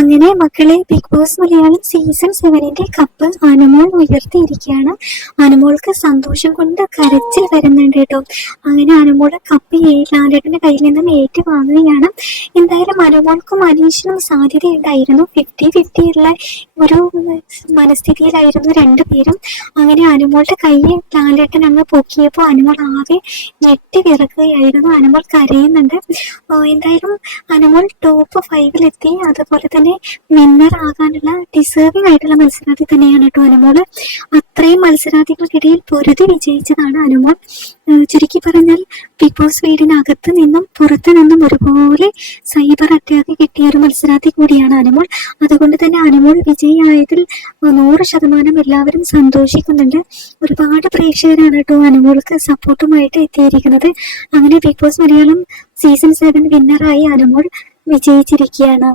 അങ്ങനെ മക്കളെ, Bigg Boss Malayalam season 7ന്റെ കപ്പ് അനുമോൾ ഉയർത്തിയിരിക്കുകയാണ്. അനുമോൾക്ക് സന്തോഷം കൊണ്ട് കരച്ചിൽ വരുന്നുണ്ട് കേട്ടോ. അങ്ങനെ അനുമോൾ കപ്പ് ലാലേട്ടന്റെ കയ്യിൽ നിന്നും ഏറ്റുവാങ്ങുകയാണ്. എന്തായാലും അനുമോൾക്കും അനീഷിനും സാധ്യതയുണ്ടായിരുന്നു. 50-50 ഉള്ള ഒരു മനസ്ഥിതിയിലായിരുന്നു രണ്ടുപേരും. അങ്ങനെ അനുമോളുടെ കൈ ലാലേട്ടൻ അങ്ങ് പൊക്കിയപ്പോൾ അനുമോൾ ആകെ ഞെട്ടി വിറക്കുകയായിരുന്നു. അനുമോൾ കരയുന്നുണ്ട്. എന്തായാലും അനുമോൾ ടോപ്പ് 5-ലെത്തി. അതുപോലെ തന്നെ വിന്നർ ആകാനുള്ള ഡിസേർവിംഗ് ആയിട്ടുള്ള മത്സരാർത്ഥി തന്നെയാണ് കേട്ടോ അനുമോള്. അത്രയും മത്സരാർത്ഥികൾക്കിടയിൽ പൊരുതി വിജയിച്ചതാണ് അനുമോൾ. ചുരുക്കി പറഞ്ഞാൽ ബിഗ് ബോസ് വീടിനകത്ത് നിന്നും പുറത്തു നിന്നും ഒരുപോലെ സൈബർ അറ്റാക്ക് കിട്ടിയ ഒരു മത്സരാർത്ഥി കൂടിയാണ് അനുമോൾ. അതുകൊണ്ട് തന്നെ അനുമോൾ വിജയിയായതിൽ 100% എല്ലാവരും സന്തോഷിക്കുന്നുണ്ട്. ഒരുപാട് പ്രേക്ഷകരാണ് കേട്ടോ അനുമോൾക്ക് സപ്പോർട്ടുമായിട്ട് എത്തിയിരിക്കുന്നത്. അങ്ങനെ ബിഗ് ബോസ് മലയാളം സീസൺ 7 വിന്നറായി അനുമോൾ വിജയിച്ചിരിക്കുകയാണ്.